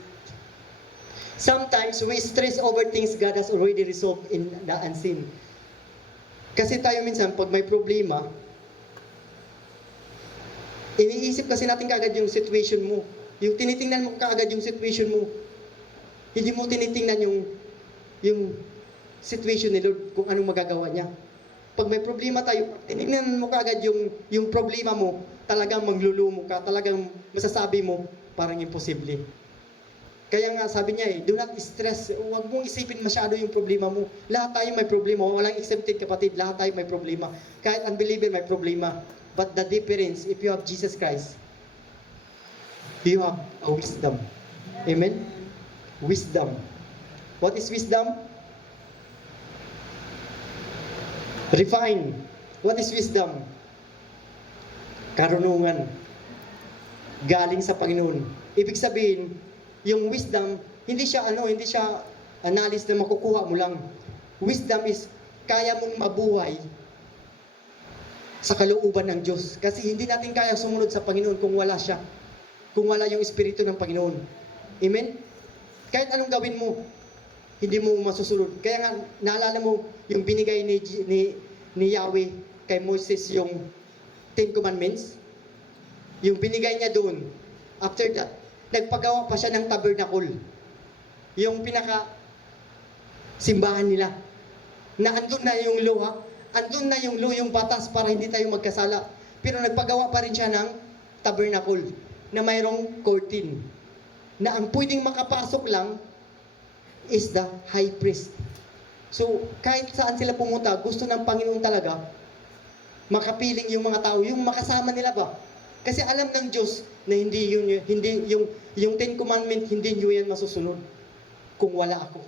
Sometimes we stress over things God has already resolved in the unseen. Kasi tayo minsan, pag may problema, iniisip kasi natin kaagad yung situation mo. Yung tinitingnan mo kaagad yung situation mo. Hindi mo tinitingnan yung situation ni Lord kung anong magagawa niya. Pag may problema tayo, tinignan mo kaagad yung problema mo, talagang maglulumo ka, talagang masasabi mo, parang imposible. Kaya nga sabi niya do not stress, huwag mong isipin masyado yung problema mo. Lahat tayo may problema, walang exempted kapatid, lahat tayo may problema. Kahit unbeliever may problema. But the difference, if you have Jesus Christ, you have a wisdom. Amen? Wisdom. What is wisdom? Refine. What is wisdom? Karunungan. Galing sa Panginoon. Ibig sabihin, yung wisdom, hindi siya analysis na makukuha mo lang. Wisdom is kaya mong mabuhay sa kalooban ng Diyos. Kasi hindi natin kaya sumunod sa Panginoon kung wala siya. Kung wala yung Espiritu ng Panginoon. Amen? Kahit anong gawin mo, hindi mo masusunod. Kaya nga, naalala mo yung binigay ni Yahweh kay Moses yung 10 Commandments? Yung binigay niya doon. After that, nagpagawa pa siya ng tabernacle. Yung simbahan nila. Na andun na yung law, andun na yung batas para hindi tayo magkasala. Pero nagpagawa pa rin siya ng tabernacle na mayroong curtain. Na ang pwedeng makapasok lang is the high priest. So, kahit saan sila pumunta, gusto ng Panginoon talaga makapiling yung mga tao, yung makasama nila ba? Kasi alam ng Diyos na hindi yung 10 Commandment, hindi nyo yan masusunod kung wala ako.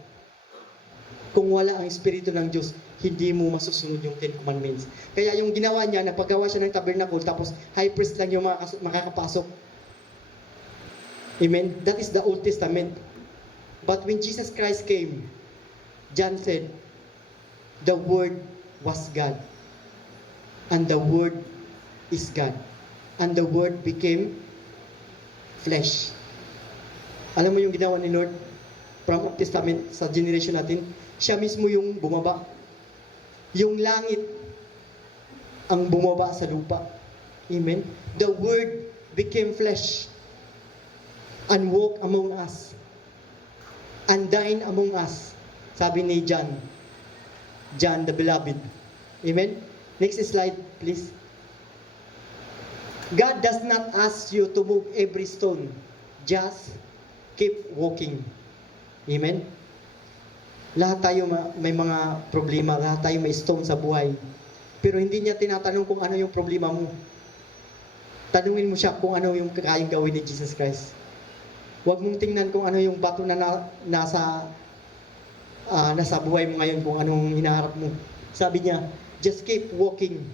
Kung wala ang Espiritu ng Diyos, hindi mo masusunod yung 10 Commandments. Kaya yung ginawa niya, napagawa siya ng tabernacle, tapos high priest lang yung makakapasok. Amen? That is the Old Testament. But when Jesus Christ came, John said, the Word was God. And the Word is God. And the Word became flesh. Alam mo yung ginawa ni Lord from Old Testament sa generation natin? Siya mismo yung bumaba. Yung langit ang bumaba sa lupa. Amen? The Word became flesh and walked among us and dined among us. Sabi ni John the Beloved. Amen? Next slide, please. God does not ask you to move every stone. Just keep walking. Amen? Lahat tayo may mga problema, lahat tayo may stone sa buhay. Pero hindi niya tinatanong kung ano yung problema mo. Tanungin mo siya kung ano yung kayang gawin ni Jesus Christ. Huwag mong tingnan kung ano yung bato na nasa buhay mo ngayon, kung anong hinaharap mo. Sabi niya, just keep walking.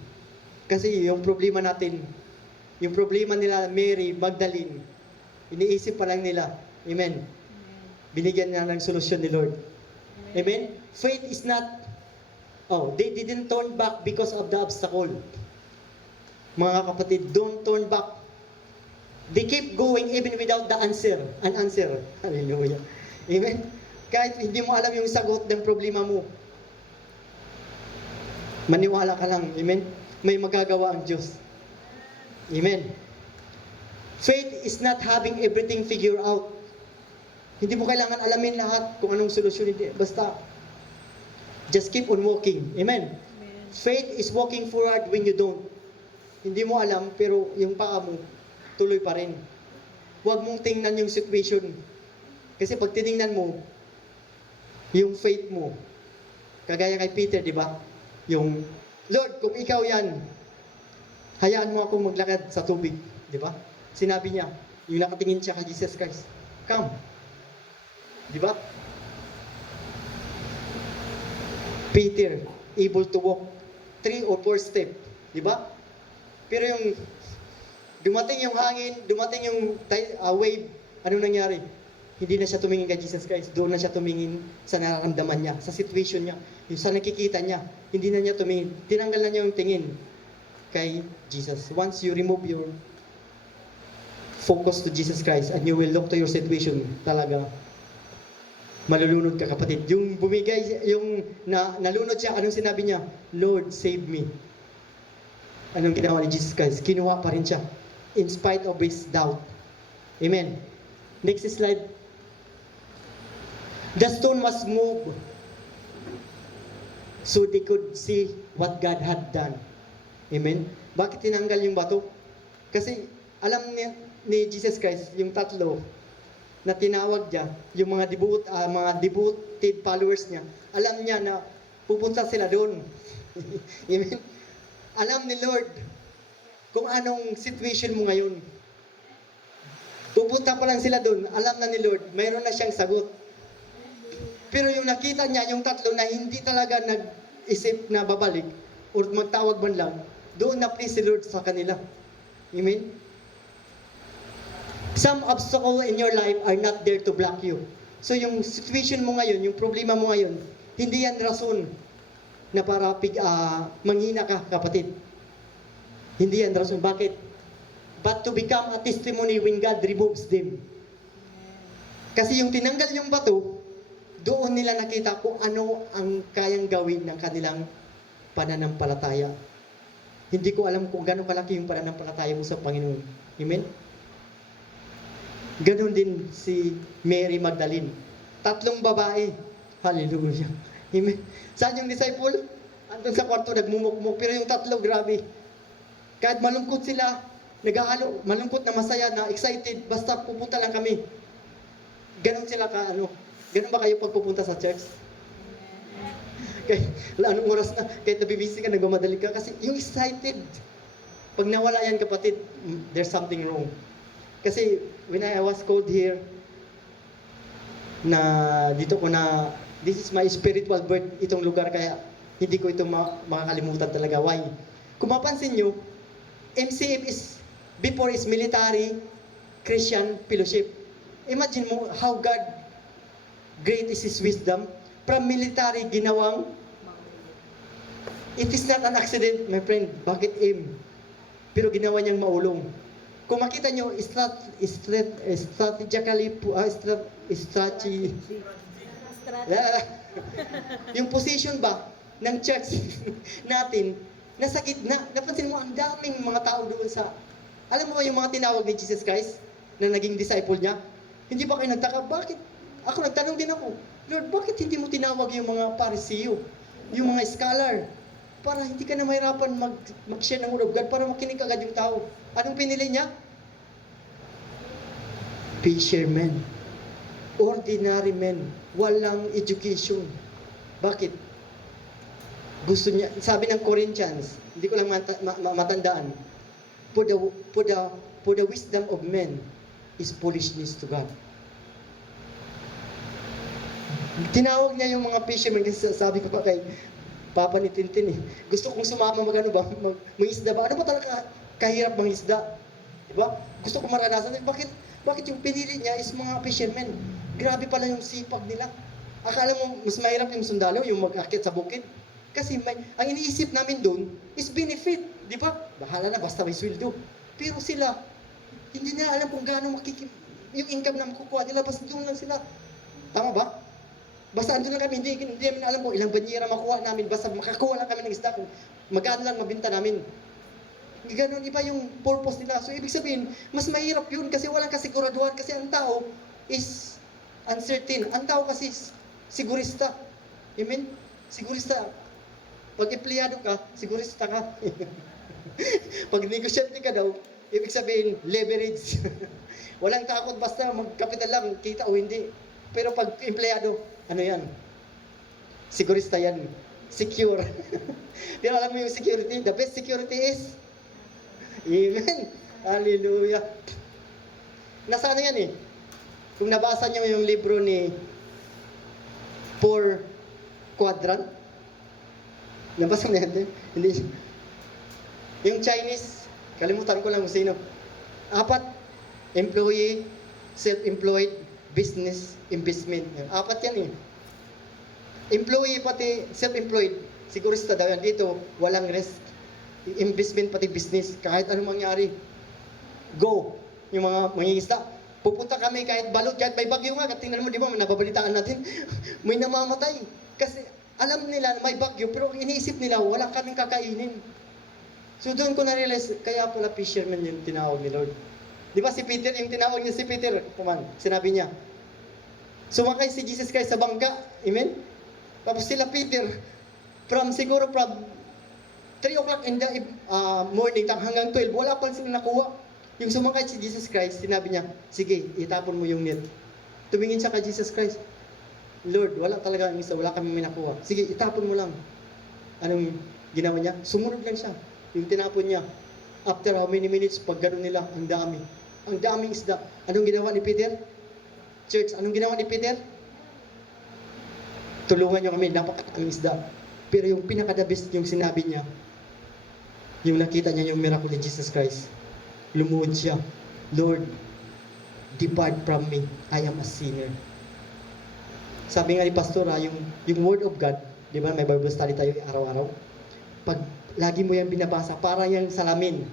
Kasi yung problema natin, yung problema nila Mary Magdalene, iniisip pa lang nila. Amen. Binigyan niya ng solusyon ni Lord. Amen. Faith is not, they didn't turn back because of the obstacle. Mga kapatid, don't turn back. They keep going even without the answer. An answer. Hallelujah. Amen. Kahit hindi mo alam yung sagot ng problema mo, maniwala ka lang. Amen. May magagawa ang Diyos. Amen. Faith is not having everything figured out. Hindi mo kailangan alamin lahat kung anong solusyon. Basta, just keep on walking. Amen. Faith is walking forward when you don't. Hindi mo alam, pero yung paa mo, tuloy pa rin. Huwag mong tingnan yung situation. Kasi pag tinignan mo, yung faith mo, kagaya kay Peter, di ba? Yung, Lord, kung ikaw yan, hayaan mo akong maglakad sa tubig. Di ba? Sinabi niya, yung nakatingin siya kay Jesus Christ, come. Di ba? Peter, able to walk 3 or 4 steps. Di ba? Pero yung dumating yung hangin, dumating yung wave, ano nangyari? Hindi na siya tumingin kay Jesus Christ. Doon na siya tumingin sa nararamdaman niya, sa situation niya, yung sa nakikita niya. Hindi na niya tumingin. Tinanggal na niya yung tingin kay Jesus. Once you remove your focus to Jesus Christ and you will look to your situation, talaga, malulunod ka, kapatid. Yung bumigay, yung nalunod siya, anong sinabi niya? Lord, save me. Anong ginawa ni Jesus Christ? Kinuha pa rin siya in spite of his doubt. Amen. Next slide. The stone was moved so they could see what God had done. Amen. Bakit tinanggal yung bato? Kasi alam ni Jesus Christ, yung tatlo na tinawag niya, yung mga devoted followers niya, alam niya na pupunta sila doon. Amen. Alam ni Lord kung anong situation mo ngayon. Pupunta pa lang sila doon, alam na ni Lord, mayroon na siyang sagot. Pero yung nakita niya, yung tatlo na hindi talaga nag-isip na babalik or magtawag man lang, doon na please si Lord sa kanila. Amen? Some obstacle in your life are not there to block you. So yung situation mo ngayon, yung problema mo ngayon, hindi yan rason na para manghina ka, kapatid. Hindi yan rason. Bakit? But to become a testimony when God removes them. Kasi yung tinanggal yung bato, doon nila nakita kung ano ang kayang gawin ng kanilang pananampalataya. Hindi ko alam kung gano'ng kalaki yung pananampalataya mo sa Panginoon. Amen? Ganon din si Mary Magdalene. 3 babae. Hallelujah. Amen. Saan yung disciple? Andun sa kwarto, nagmumukmuk. Pero yung 3, grabe. Kahit malungkot sila, naghahalo, malungkot na masaya, na excited, basta pupunta lang kami. Ganon sila ganon ba kayo pagpupunta sa church? Kahit anong oras na, kahit nabibisi ka, nagmamadali ka, kasi yung excited. Pag nawala yan, kapatid, there's something wrong. Kasi when I was called here, this is my spiritual birth, itong lugar, kaya hindi ko ito makakalimutan talaga. Why? Kung mapansin nyo, MCF before is Military Christian Fellowship. Imagine mo how God, great is His wisdom, from military ginawang, it is not an accident, my friend. Bakit aim? Pero ginawa niyang maulong. Kung makita nyo, strategically, strategy, yung position ba ng church natin, nasa gitna. Napansin mo, ang daming mga tao doon sa, alam mo ba yung mga tinawag ni Jesus Christ na naging disciple niya? Hindi ba kayo nagtaka? Bakit? Ako nagtanong din ako, Lord, bakit hindi mo tinawag yung mga Pariseo, yung mga scholar, para hindi ka na mahirapan mag-share ng word of God, para makinig agad yung tao. Anong pinili niya? Fishermen. Ordinary men. Walang education. Bakit? Gusto niya, sabi ng Corinthians, hindi ko lang matandaan, for the wisdom of men is foolishness to God. Tinawag niya yung mga fishermen kasi sabi ko pa kay Papa ni Tintin gusto kong sumama mangisda ba? Ano ba talaga kahirap mangisda? Diba? Gusto kong maranasan. Bakit yung pinili niya is mga fishermen? Grabe pala yung sipag nila. Akala mo mas mahirap yung sundalo, yung mag-akit sa bukid. Kasi ang iniisip namin doon is benefit. Di ba? Bahala na, basta may sweldo. Pero sila, hindi nila alam kung gaano yung income na makukuha nila, basta doon lang sila. Tama ba? Basta andun lang kami, hindi namin alam kung ilang banyera makuha namin, basta makakuha lang kami ng isda, kung magkano lang mabinta namin. Ganon, iba yung purpose nila. So, ibig sabihin, mas mahirap yun kasi walang kasiguraduhan, kasi ang tao is uncertain. Ang tao kasi sigurista. Amen? Sigurista. Pag empleyado ka, sigurista ka. Pag negosyante ka daw, ibig sabihin, leverage. Walang takot, basta magkapital lang, kita o hindi. Pero pag empleyado, ano yan? Sigurista yan. Secure. Pero alam mo yung security, the best security is, amen. Hallelujah. Nasa ano yan eh? Kung nabasa niyo yung libro ni Four Quadrant, nabasa mo yan? Hindi. Yung Chinese, kalimutan ko lang kung sino. 4, employee, self-employed, business, investment. 4 yan eh. Employee pati self-employed, sigurista daw yan. Dito, walang rest. Investment pati business, kahit anong mangyari. Go! Yung mga mangingisda. Pupunta kami kahit balot, kahit may bagyo nga. Tingnan mo, di ba, nababalitaan natin. May namamatay. Kasi alam nila na may bagyo, pero iniisip nila, wala kaming kakainin. So doon ko na-realize, kaya pala fisherman yung tinawag ni Lord. Di ba si Peter, yung tinawag niya si Peter, sinabi niya, sumakay si Jesus Christ sa bangka, amen? Tapos sila Peter, siguro from 3 o'clock in the morning hanggang 12, wala pa sila nakuha. Yung sumakay si Jesus Christ, sinabi niya, sige, itapon mo yung net. Tumingin siya kay Jesus Christ, Lord, wala talaga ang isa, wala kami may nakuha. Sige, itapon mo lang. Anong ginawa niya? Sumunod lang siya. Yung tinapon niya, after how many minutes, pag gano'n nila, ang dami. Ang daming isda. Anong ginawa ni Peter? Church, anong ginawa ni Peter? Tulungan niyo kami, napakataming isda. Pero yung pinaka-the best yung sinabi niya, yung nakita niya yung miracle ni Jesus Christ, lumuhod siya, Lord, depart from me, I am a sinner. Sabi nga ni Pastora, yung Word of God, di ba may Bible study tayo araw-araw? Pag lagi mo yan binabasa, para yung salamin.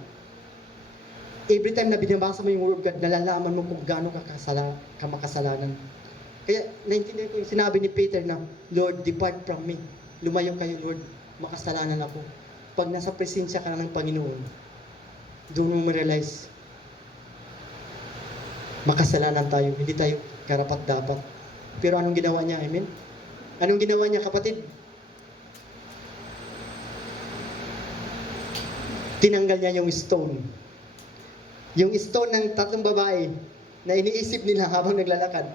Every time na binabasa mo yung Word of God, nalalaman mo kung gaano ka makasalanan. Kaya naintindihan ko yung sinabi ni Peter na, Lord, depart from me. Lumayo kayo, Lord, makasalanan ako. Pag nasa presensya ka na ng Panginoon, doon mo ma-realize, makasalanan tayo, hindi tayo karapat-dapat. Pero anong ginawa niya, amen? Anong ginawa niya, kapatid? Tinanggal niya yung stone. Yung stone ng 3 babae na iniisip nila habang naglalakad.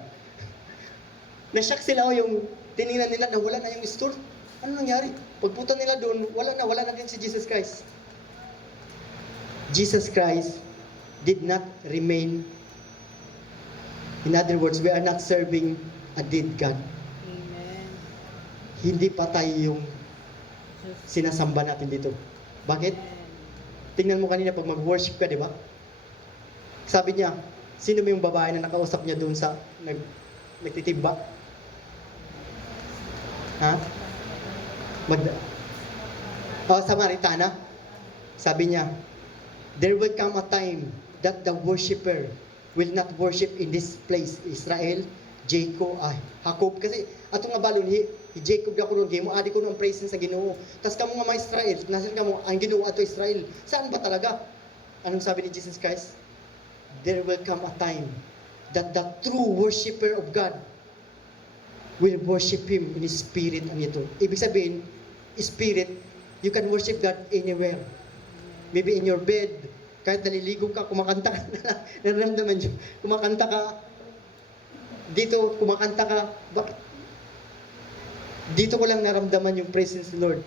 Nashock sila yung tiningnan nila na wala na yung stone. Ano nangyari? Pagpunta nila doon, wala na din si Jesus Christ. Jesus Christ did not remain. In other words, we are not serving a dead God. Amen. Hindi patay yung sinasamba natin dito. Bakit? Tingnan mo kanina pag mag-worship ka, di ba? Sabi niya, Sino ba yung babae na nakausap niya doon sa nagtitibba? Ha? Samaritana. Sabi niya, there will come a time that the worshipper will not worship in this place, Israel, Jacob, Jacob. Kasi ato nga balon, Jacob ako ron, mo adi ko ng presence sa Ginoo. Tas kamo nga mga Israel, nasan kamo ang Ginoo ato Israel. Saan ba talaga? Anong sabi ni Jesus Christ? There will come a time that the true worshipper of God will worship Him in His spirit and ito. Ibig sabihin, spirit, you can worship God anywhere. Maybe in your bed, kahit naliligo ka, kumakanta ka, nararamdaman nyo, kumakanta ka, dito, kumakanta ka, bakit? Dito ko lang naramdaman yung presence of the Lord.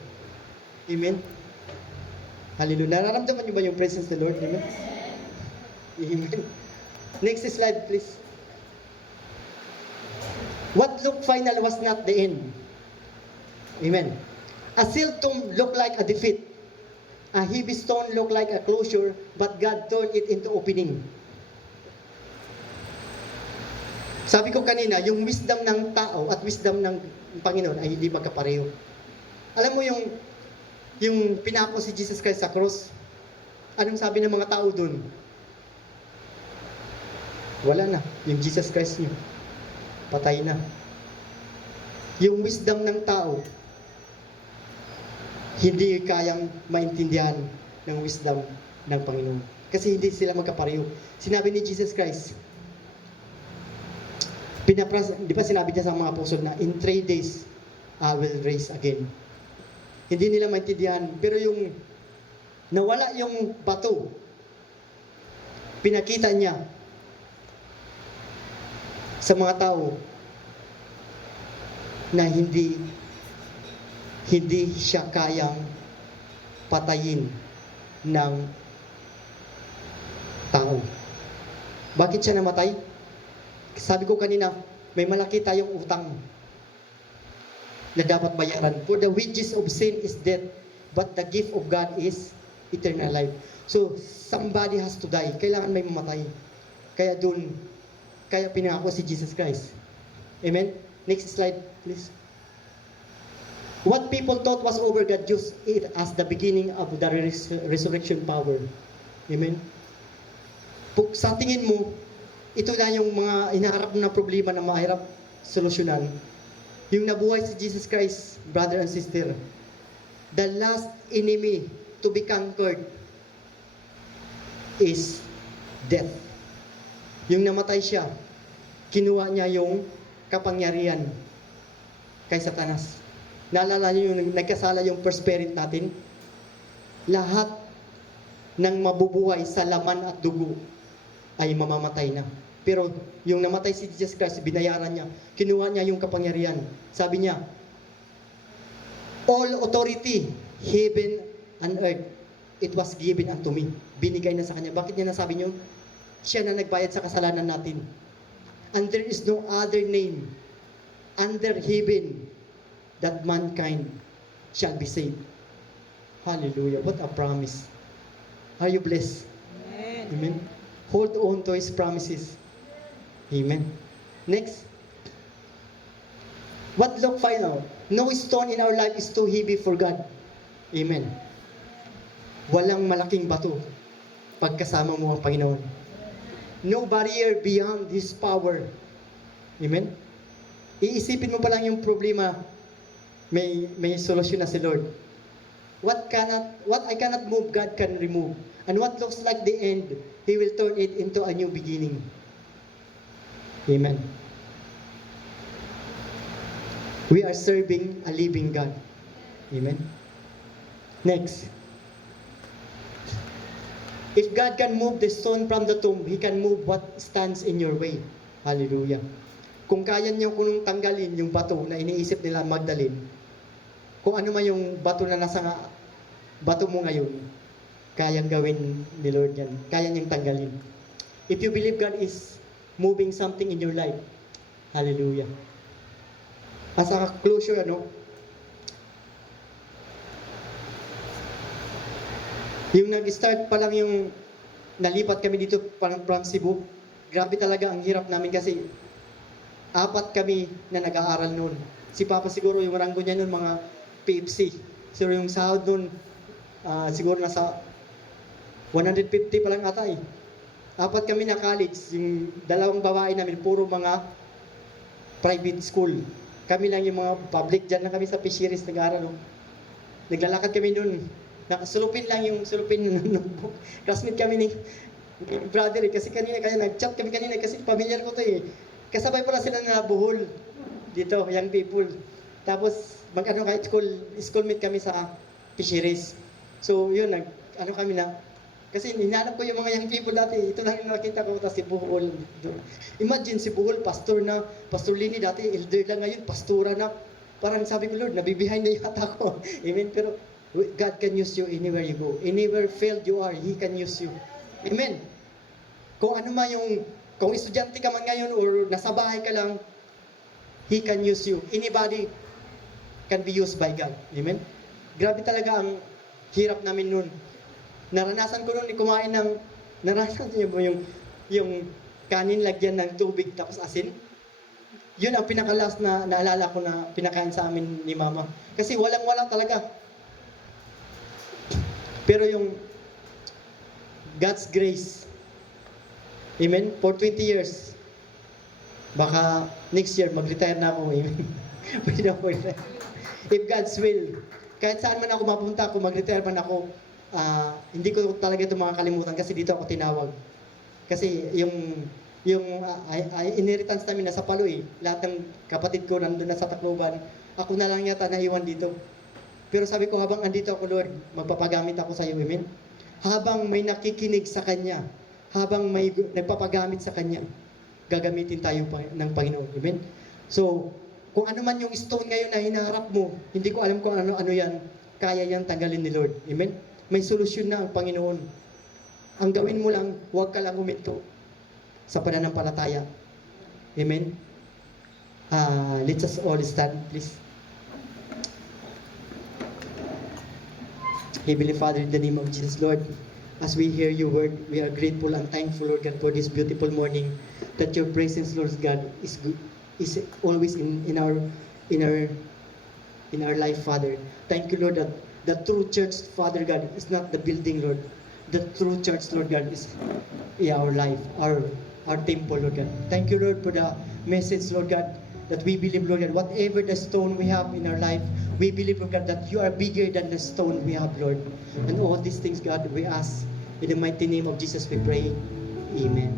Amen? Hallelujah. Nararamdaman nyo ba yung presence of the Lord? Amen? Amen. Next slide, please. What looked final was not the end. Amen. A sealed tomb looked like a defeat. A heavy stone looked like a closure, but God turned it into opening. Sabi ko kanina, yung wisdom ng tao at wisdom ng Panginoon ay hindi magkapareho. Alam mo yung pinako si Jesus Christ sa cross, anong sabi ng mga tao dun? Wala na, yung Jesus Christ niyo. Patay na. Yung wisdom ng tao, hindi kayang maintindihan ng wisdom ng Panginoon. Kasi hindi sila magkapareho. Sinabi ni Jesus Christ, di ba sinabi niya sa mga apostol na in 3 days, I will raise again. Hindi nila maintindihan. Pero yung nawala yung bato, pinakita niya sa mga tao na hindi siya kayang patayin ng tao. Bakit siya namatay? Sabi ko kanina, may malaki tayong utang na dapat bayaran. For the wages of sin is death, but the gift of God is eternal life. So, somebody has to die. Kailangan may mamatay. Kaya pinangako si Jesus Christ. Amen? Next slide, please. What people thought was over, God used it as the beginning of the resurrection power. Amen? Sa tingin mo, ito na yung mga inaharap na problema na mahirap solusyonan. Yung nabuhay si Jesus Christ, brother and sister, the last enemy to be conquered is death. Yung namatay siya, kinuha niya yung kapangyarihan kay Satanas. Naalala niyo yung nagkasala yung first parent natin? Lahat ng mabubuhay sa laman at dugo ay mamamatay na. Pero yung namatay si Jesus Christ, binayaran niya. Kinuha niya yung kapangyarihan. Sabi niya, all authority, heaven and earth, it was given unto me. Binigay na sa kanya. Bakit niya nasabi niyo? Siya na nagbayad sa kasalanan natin. And there is no other name under heaven that mankind shall be saved. Hallelujah. What a promise. Are you blessed? Amen. Amen. Hold on to His promises. Amen. Next. What look final? No stone in our life is too heavy for God. Amen. Walang malaking bato pagkasama mo ang Panginoon. No barrier beyond His power. Amen. Iisipin mo pa lang yung problema, may solusyon na si Lord. What I cannot move, God can remove. And what looks like the end, He will turn it into a new beginning. Amen. We are serving a living God. Amen. Next. If God can move the stone from the tomb, He can move what stands in your way. Hallelujah. Kung kaya niyo kung tanggalin yung bato na iniisip nila Magdalene, kung ano man yung bato na nasa bato mo ngayon, kayang gawin ni Lord yan. Kaya niyang tanggalin. If you believe God is moving something in your life, hallelujah. As a closure, yung nag-start pa lang yung nalipat kami dito parang from Cebu, grabe talaga ang hirap namin kasi apat kami na nag-aaral noon. Si Papa siguro yung ranggo niya noon mga PFC. So yung sahod noon siguro nasa 150 pa lang ata eh. Apat kami na college, yung dalawang babae namin, puro mga private school. Kami lang yung mga public, dyan lang kami sa fisheries nag-aaral. Oh. Naglalakad kami doon. Nakasulupin lang yung sulupin ng notebook. Classmate kami ni brother eh, kasi kanina kaya nag-chat kami kanina kasi familiar ko to eh. Kasabay pala sila na Bohol dito, young people. Tapos mag-ano kahit schoolmate kami sa fisheries. So yun, ano kami na, kasi hinanap ko yung mga young people dati, ito lang yung nakita ko, tapos si Bohol. Imagine si Bohol, pastor na, Pastor Lini dati, elder lang ngayon, pastora na. Parang sabi ko, Lord, nabibehind na yata ako. Amen, pero God can use you anywhere you go. Anywhere failed you are, He can use you. Amen. Kung ano man kung estudyante ka man ngayon or nasa bahay ka lang, He can use you. Anybody can be used by God. Amen? Grabe talaga ang hirap namin nun. Naranasan ko nun kumain naranasan niyo ba yung kanin lagyan ng tubig tapos asin? Yun ang pinaka-last na naalala ko na pinakain sa amin ni Mama. Kasi walang-wala talaga. Pero yung God's grace, amen, for 20 years, baka next year mag-retire na ako, amen. Pwede ako retire. If God's will, kahit saan man ako mapunta, kung mag-retire man ako, hindi ko talaga ito makakalimutan kasi dito ako tinawag. Kasi yung inheritance namin nasa Paloy, lahat ng kapatid ko nandun na sa Tacloban, ako na lang yata naiwan dito. Pero sabi ko, habang andito ako, Lord, magpapagamit ako sa iyo, amen? Habang may nakikinig sa Kanya, habang may nagpapagamit sa Kanya, gagamitin tayo ng Panginoon, amen? So, kung ano man yung stone ngayon na hinaharap mo, hindi ko alam kung ano yan, kaya yan tanggalin ni Lord, amen? May solusyon na ang Panginoon. Ang gawin mo lang, huwag ka lang huminto sa pananampalataya. Amen? Let's us all stand, please. Heavenly Father, in the name of Jesus, Lord, as we hear your word, we are grateful and thankful, Lord God, for this beautiful morning, that your presence, Lord God, is always in our life, Father. Thank you, Lord, that the true church, Father God, is not the building, Lord. The true church, Lord God, is our life, our temple, Lord God. Thank you, Lord, for the message, Lord God, that we believe, Lord God, whatever the stone we have in our life, we believe, Lord God, that you are bigger than the stone we have, Lord. And all these things, God, we ask in the mighty name of Jesus we pray. Amen.